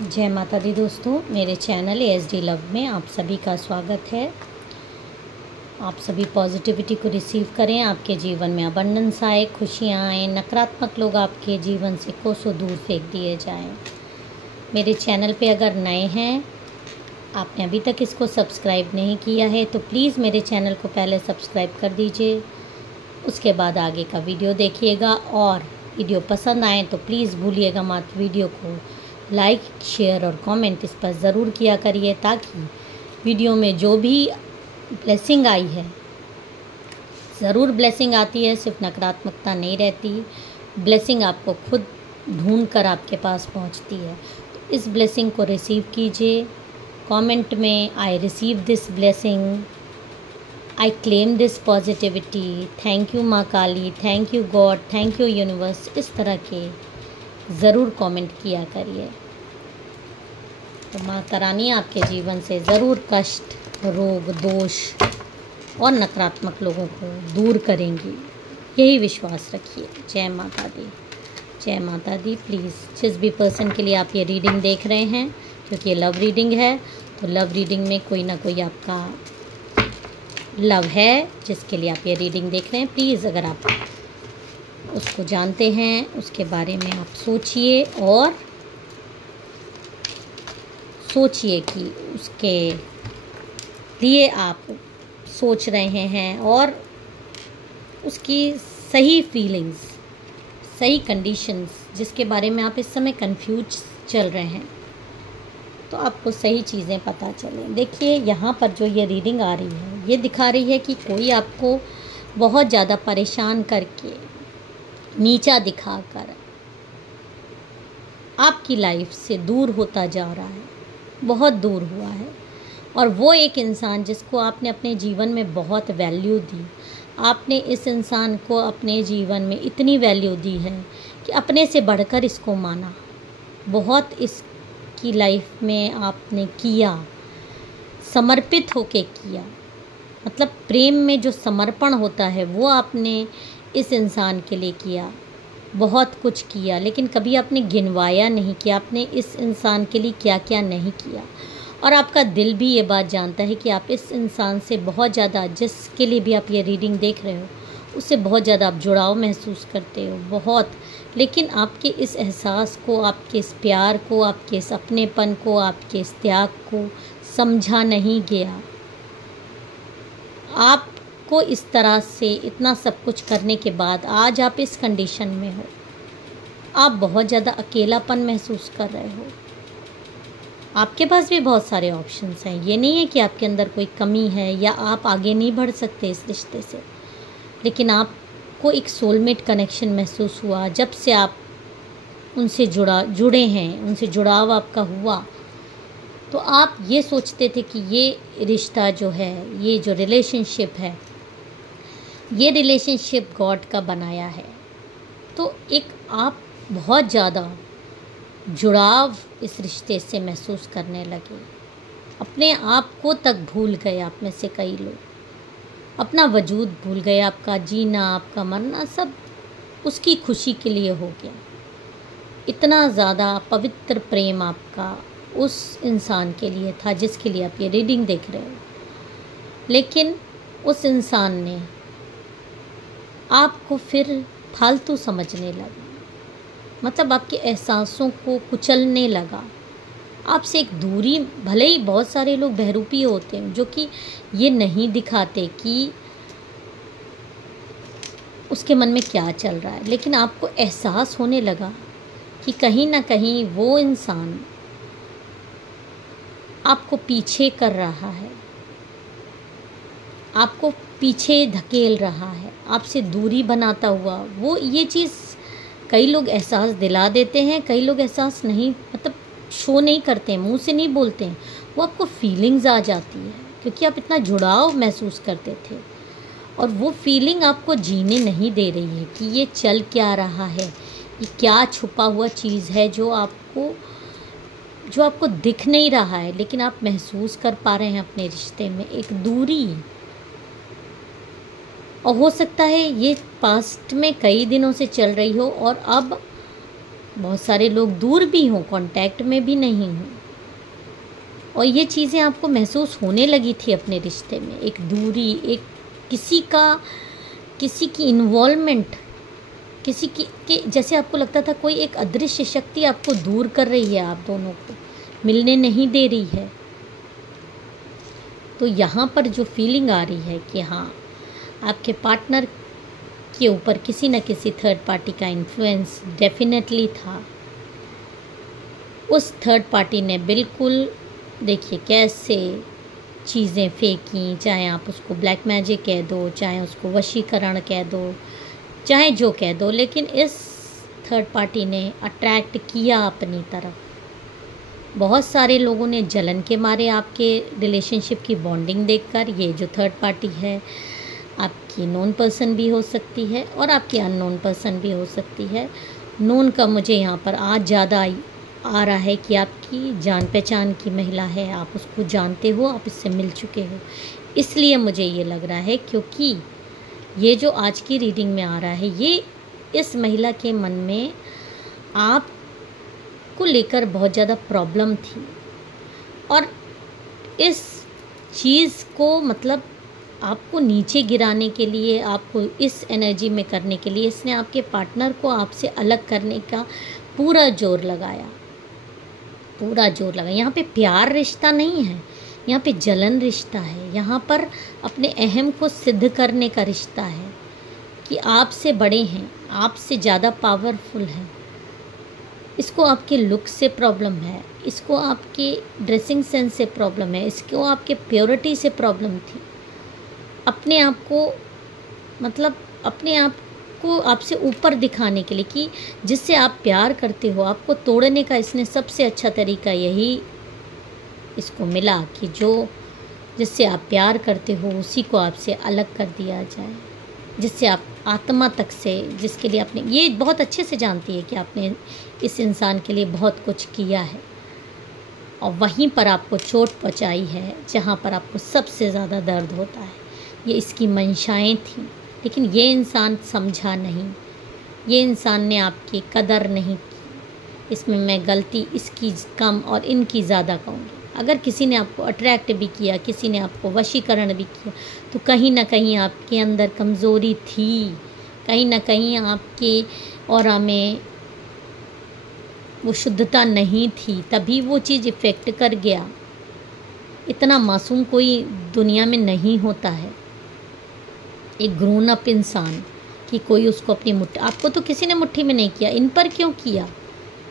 जय माता दी दोस्तों, मेरे चैनल ASD लव में आप सभी का स्वागत है। आप सभी पॉजिटिविटी को रिसीव करें, आपके जीवन में अबंडेंस आए, खुशियाँ आए, नकारात्मक लोग आपके जीवन से कोसों दूर फेंक दिए जाएं। मेरे चैनल पे अगर नए हैं, आपने अभी तक इसको सब्सक्राइब नहीं किया है तो प्लीज़ मेरे चैनल को पहले सब्सक्राइब कर दीजिए, उसके बाद आगे का वीडियो देखिएगा। और वीडियो पसंद आए तो प्लीज़ भूलिएगा मत वीडियो को लाइक, शेयर और कमेंट इस पर ज़रूर किया करिए, ताकि वीडियो में जो भी ब्लेसिंग आई है, ज़रूर ब्लेसिंग आती है, सिर्फ नकारात्मकता नहीं रहती। ब्लेसिंग आपको खुद ढूंढ कर आपके पास पहुंचती है। तो इस ब्लेसिंग को रिसीव कीजिए। कमेंट में I receive this blessing, I claim this positivity, thank you माँ Kali, thank you God, thank you universe, इस तरह के ज़रूर कमेंट किया करिए। तो माता रानी आपके जीवन से ज़रूर कष्ट, रोग, दोष और नकारात्मक लोगों को दूर करेंगी, यही विश्वास रखिए। जय माता दी, जय माता दी। प्लीज़ जिस भी पर्सन के लिए आप ये रीडिंग देख रहे हैं, क्योंकि ये लव रीडिंग है, तो लव रीडिंग में कोई ना कोई आपका लव है जिसके लिए आप ये रीडिंग देख रहे हैं। प्लीज़ अगर आप उसको जानते हैं, उसके बारे में आप सोचिए और सोचिए कि उसके लिए आप सोच रहे हैं और उसकी सही फीलिंग्स, सही कंडीशंस जिसके बारे में आप इस समय कंफ्यूज चल रहे हैं, तो आपको सही चीज़ें पता चलें। देखिए, यहाँ पर जो ये रीडिंग आ रही है, ये दिखा रही है कि कोई आपको बहुत ज़्यादा परेशान करके, नीचा दिखाकर आपकी लाइफ से दूर होता जा रहा है, बहुत दूर हुआ है। और वो एक इंसान जिसको आपने अपने जीवन में बहुत वैल्यू दी, आपने इस इंसान को अपने जीवन में इतनी वैल्यू दी है कि अपने से बढ़कर इसको माना, बहुत इसकी लाइफ में आपने किया, समर्पित होके किया। मतलब प्रेम में जो समर्पण होता है वो आपने इस इंसान के लिए किया, बहुत कुछ किया, लेकिन कभी आपने गिनवाया नहीं कि आपने इस इंसान के लिए क्या क्या नहीं किया। और आपका दिल भी ये बात जानता है कि आप इस इंसान से बहुत ज़्यादा, जिसके लिए भी आप ये रीडिंग देख रहे हो, उससे बहुत ज़्यादा आप जुड़ाव महसूस करते हो, बहुत। लेकिन आपके इस एहसास को, आपके इस प्यार को, आपके इस अपनेपन को, आपके इस त्याग को समझा नहीं गया। आपको इस तरह से इतना सब कुछ करने के बाद आज आप इस कंडीशन में हो, आप बहुत ज़्यादा अकेलापन महसूस कर रहे हो। आपके पास भी बहुत सारे ऑप्शंस हैं, ये नहीं है कि आपके अंदर कोई कमी है या आप आगे नहीं बढ़ सकते इस रिश्ते से, लेकिन आपको एक सोलमेट कनेक्शन महसूस हुआ जब से आप उनसे जुड़े हैं, उनसे जुड़ाव आपका हुआ। तो आप ये सोचते थे कि ये रिश्ता जो है, ये जो रिलेशनशिप है, ये रिलेशनशिप गॉड का बनाया है। तो एक आप बहुत ज़्यादा जुड़ाव इस रिश्ते से महसूस करने लगे, अपने आप को तक भूल गए। आप में से कई लोग अपना वजूद भूल गए, आपका जीना, आपका मरना सब उसकी खुशी के लिए हो गया। इतना ज़्यादा पवित्र प्रेम आपका उस इंसान के लिए था जिसके लिए आप ये रीडिंग देख रहे हो, लेकिन उस इंसान ने आपको फिर फालतू समझने लगा। मतलब आपके एहसासों को कुचलने लगा, आपसे एक दूरी। भले ही बहुत सारे लोग बहरूपी होते हैं जो कि ये नहीं दिखाते कि उसके मन में क्या चल रहा है, लेकिन आपको एहसास होने लगा कि कहीं ना कहीं वो इंसान आपको पीछे कर रहा है, आपको पीछे धकेल रहा है, आपसे दूरी बनाता हुआ। वो ये चीज़ कई लोग एहसास दिला देते हैं, कई लोग एहसास नहीं, मतलब शो नहीं करते हैं, मुंह से नहीं बोलते हैं, वो आपको फीलिंग्स आ जाती है क्योंकि आप इतना जुड़ाव महसूस करते थे। और वो फीलिंग आपको जीने नहीं दे रही है कि ये चल क्या रहा है, ये क्या छुपा हुआ चीज़ है जो आपको दिख नहीं रहा है, लेकिन आप महसूस कर पा रहे हैं अपने रिश्ते में एक दूरी। और हो सकता है ये पास्ट में कई दिनों से चल रही हो और अब बहुत सारे लोग दूर भी हों, कांटेक्ट में भी नहीं हों, और ये चीज़ें आपको महसूस होने लगी थी अपने रिश्ते में, एक दूरी, एक किसी की इन्वॉल्वमेंट, किसी की के जैसे आपको लगता था कोई एक अदृश्य शक्ति आपको दूर कर रही है, आप दोनों को मिलने नहीं दे रही है। तो यहाँ पर जो फीलिंग आ रही है कि हाँ, आपके पार्टनर के ऊपर किसी न किसी थर्ड पार्टी का इन्फ्लुएंस डेफिनेटली था। उस थर्ड पार्टी ने बिल्कुल, देखिए कैसे चीज़ें फेंकी, चाहे आप उसको ब्लैक मैजिक कह दो, चाहे उसको वशीकरण कह दो, चाहे जो कह दो, लेकिन इस थर्ड पार्टी ने अट्रैक्ट किया अपनी तरफ। बहुत सारे लोगों ने जलन के मारे आपके रिलेशनशिप की बॉन्डिंग देखकर, ये जो थर्ड पार्टी है आपकी नोन पर्सन भी हो सकती है और आपकी अननोन पर्सन भी हो सकती है। नोन का मुझे यहाँ पर आज ज़्यादा आ रहा है कि आपकी जान पहचान की महिला है, आप उसको जानते हो, आप इससे मिल चुके हो, इसलिए मुझे ये लग रहा है, क्योंकि ये जो आज की रीडिंग में आ रहा है, ये इस महिला के मन में आप को लेकर बहुत ज़्यादा प्रॉब्लम थी, और इस चीज़ को मतलब आपको नीचे गिराने के लिए, आपको इस एनर्जी में करने के लिए इसने आपके पार्टनर को आपसे अलग करने का पूरा जोर लगाया, पूरा जोर लगाया। यहाँ पे प्यार रिश्ता नहीं है, यहाँ पे जलन रिश्ता है, यहाँ पर अपने अहम को सिद्ध करने का रिश्ता है कि आपसे बड़े हैं, आपसे ज़्यादा पावरफुल हैं। इसको आपके लुक से प्रॉब्लम है, इसको आपके ड्रेसिंग सेंस से प्रॉब्लम है, इसको आपके प्योरिटी से प्रॉब्लम थी। अपने आप को मतलब अपने आप को आपसे ऊपर दिखाने के लिए कि जिससे आप प्यार करते हो, आपको तोड़ने का इसने सबसे अच्छा तरीका यही इसको मिला कि जो जिससे आप प्यार करते हो उसी को आपसे अलग कर दिया जाए, जिससे आप आत्मा तक से, जिसके लिए आपने, ये बहुत अच्छे से जानती है कि आपने इस इंसान के लिए बहुत कुछ किया है और वहीं पर आपको चोट पहुंचाई है जहाँ पर आपको सबसे ज़्यादा दर्द होता है। ये इसकी मंशाएं थीं, लेकिन ये इंसान समझा नहीं, ये इंसान ने आपकी कदर नहीं की। इसमें मैं गलती इसकी कम और इनकी ज़्यादा कहूँगी। अगर किसी ने आपको अट्रैक्ट भी किया, किसी ने आपको वशीकरण भी किया, तो कहीं ना कहीं आपके अंदर कमज़ोरी थी, कहीं ना कहीं आपके ऑरा में वो शुद्धता नहीं थी, तभी वो चीज़ इफ़ेक्ट कर गया। इतना मासूम कोई दुनिया में नहीं होता है, एक ग्रोन अप इंसान, कि कोई उसको अपनी मुट्ठी, आपको तो किसी ने मुट्ठी में नहीं किया, इन पर क्यों किया?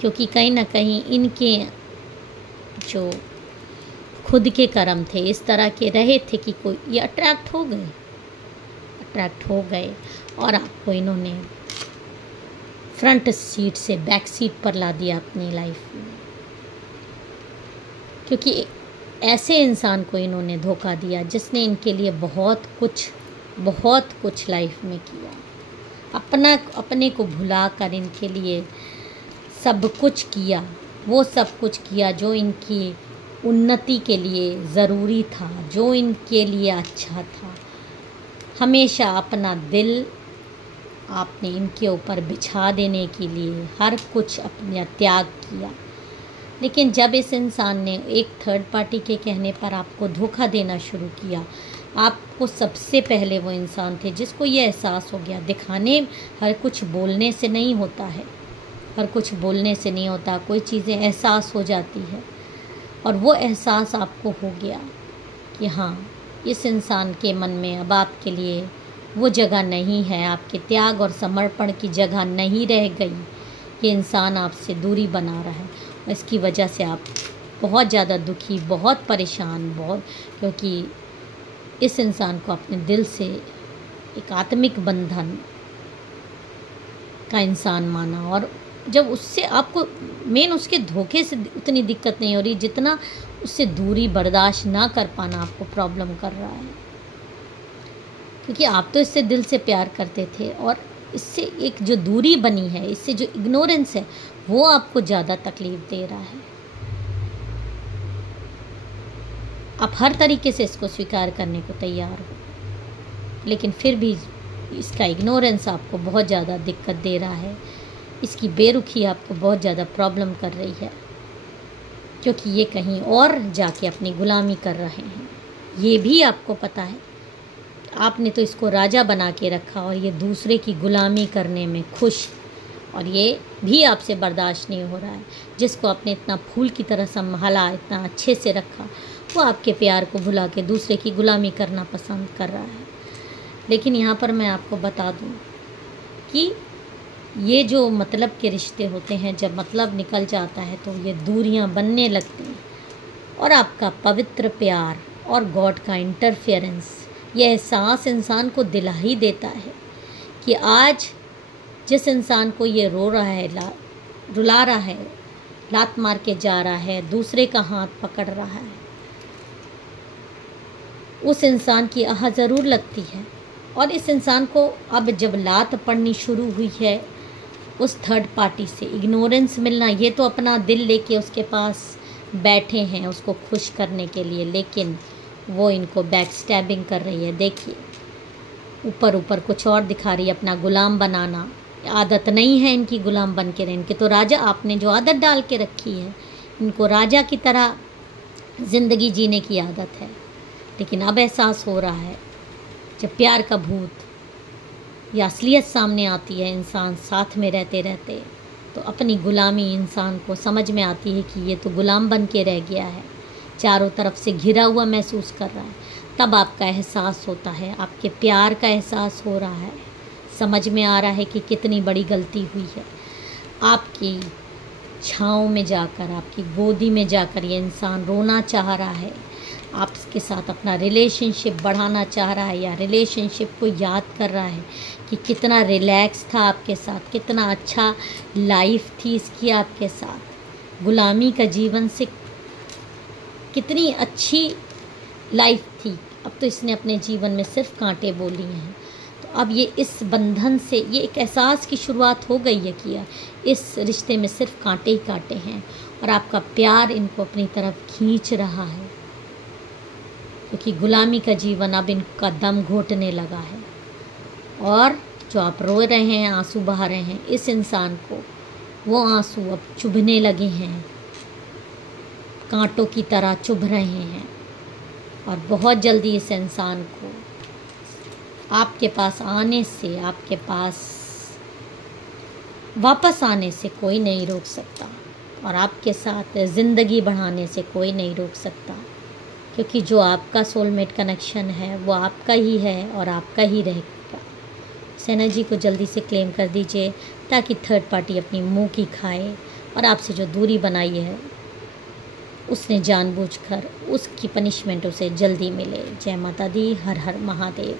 क्योंकि कहीं ना कहीं इनके जो खुद के कर्म थे इस तरह के रहे थे कि कोई ये अट्रैक्ट हो गए और आपको इन्होंने फ्रंट सीट से बैक सीट पर ला दिया अपनी लाइफ में, क्योंकि ऐसे इंसान को इन्होंने धोखा दिया जिसने इनके लिए बहुत कुछ लाइफ में किया, अपने को भुला कर इनके लिए सब कुछ किया, वो सब कुछ किया जो इनकी उन्नति के लिए ज़रूरी था, जो इनके लिए अच्छा था। हमेशा अपना दिल आपने इनके ऊपर बिछा देने के लिए हर कुछ अपना त्याग किया, लेकिन जब इस इंसान ने एक थर्ड पार्टी के कहने पर आपको धोखा देना शुरू किया, आपको सबसे पहले वो इंसान थे जिसको ये एहसास हो गया, दिखाने हर कुछ बोलने से नहीं होता है, हर कुछ बोलने से नहीं होता, कोई चीज़ें एहसास हो जाती है, और वो एहसास आपको हो गया कि हाँ, इस इंसान के मन में अब आपके लिए वो जगह नहीं है, आपके त्याग और समर्पण की जगह नहीं रह गई, ये इंसान आपसे दूरी बना रहा है, और इसकी वजह से आप बहुत ज़्यादा दुखी, बहुत परेशान, क्योंकि इस इंसान को अपने दिल से एक आत्मिक बंधन का इंसान माना, और जब उससे आपको मेन उसके धोखे से उतनी दिक्कत नहीं हो रही जितना उससे दूरी बर्दाश्त ना कर पाना आपको प्रॉब्लम कर रहा है, क्योंकि आप तो इससे दिल से प्यार करते थे, और इससे एक जो दूरी बनी है, इससे जो इग्नोरेंस है, वो आपको ज़्यादा तकलीफ़ दे रहा है। आप हर तरीके से इसको स्वीकार करने को तैयार हो, लेकिन फिर भी इसका इग्नोरेंस आपको बहुत ज़्यादा दिक्कत दे रहा है। इसकी बेरुखी आपको बहुत ज़्यादा प्रॉब्लम कर रही है, क्योंकि ये कहीं और जाके अपनी गुलामी कर रहे हैं। ये भी आपको पता है, आपने तो इसको राजा बना के रखा और ये दूसरे की गुलामी करने में खुश, और ये भी आपसे बर्दाश्त नहीं हो रहा है। जिसको आपने इतना फूल की तरह संभाला, इतना अच्छे से रखा, वो आपके प्यार को भुला के दूसरे की गुलामी करना पसंद कर रहा है। लेकिन यहाँ पर मैं आपको बता दूँ कि ये जो मतलब के रिश्ते होते हैं, जब मतलब निकल जाता है तो ये दूरियां बनने लगती हैं, और आपका पवित्र प्यार और गॉड का इंटरफेरेंस, ये एहसास इंसान को दिला ही देता है कि आज जिस इंसान को ये रो रहा है, रुला रहा है, लात मार के जा रहा है, दूसरे का हाथ पकड़ रहा है, उस इंसान की आह ज़रूर लगती है। और इस इंसान को अब जब लात पड़नी शुरू हुई है उस थर्ड पार्टी से, इग्नोरेंस मिलना, ये तो अपना दिल लेके उसके पास बैठे हैं उसको खुश करने के लिए, लेकिन वो इनको बैक स्टैबिंग कर रही है। देखिए, ऊपर ऊपर कुछ और दिखा रही है, अपना गुलाम बनाना। आदत नहीं है इनकी गुलाम बन के रहने, इनके तो राजा, आपने जो आदत डाल के रखी है, इनको राजा की तरह ज़िंदगी जीने की आदत है। लेकिन अब एहसास हो रहा है, जब प्यार का भूत या असलियत सामने आती है इंसान साथ में रहते रहते, तो अपनी गुलामी इंसान को समझ में आती है कि ये तो गुलाम बन के रह गया है, चारों तरफ से घिरा हुआ महसूस कर रहा है। तब आपका एहसास होता है, आपके प्यार का एहसास हो रहा है, समझ में आ रहा है कि कितनी बड़ी गलती हुई है। आपकी छाँव में जाकर, आपकी गोदी में जाकर ये इंसान रोना चाह रहा है, आपके साथ अपना रिलेशनशिप बढ़ाना चाह रहा है, या रिलेशनशिप को याद कर रहा है कि कितना रिलैक्स था आपके साथ, कितना अच्छा लाइफ थी इसकी आपके साथ, गुलामी का जीवन से कितनी अच्छी लाइफ थी। अब तो इसने अपने जीवन में सिर्फ कांटे बो लिए हैं। तो अब ये इस बंधन से, ये एक एहसास की शुरुआत हो गई है कि इस रिश्ते में सिर्फ कांटे ही कांटे हैं, और आपका प्यार इनको अपनी तरफ खींच रहा है, क्योंकि गुलामी का जीवन अब इनका दम घोटने लगा है। और जो आप रो रहे हैं, आंसू बहा रहे हैं, इस इंसान को वो आंसू अब चुभने लगे हैं, कांटों की तरह चुभ रहे हैं, और बहुत जल्दी इस इंसान को आपके पास आने से, आपके पास वापस आने से कोई नहीं रोक सकता, और आपके साथ ज़िंदगी बढ़ाने से कोई नहीं रोक सकता, क्योंकि जो आपका सोलमेट कनेक्शन है वो आपका ही है और आपका ही रहेगा। इस एनर्जी को जल्दी से क्लेम कर दीजिए, ताकि थर्ड पार्टी अपनी मुंह की खाए, और आपसे जो दूरी बनाई है उसने जानबूझकर, उसकी पनिशमेंट उसे जल्दी मिले। जय माता दी, हर हर महादेव।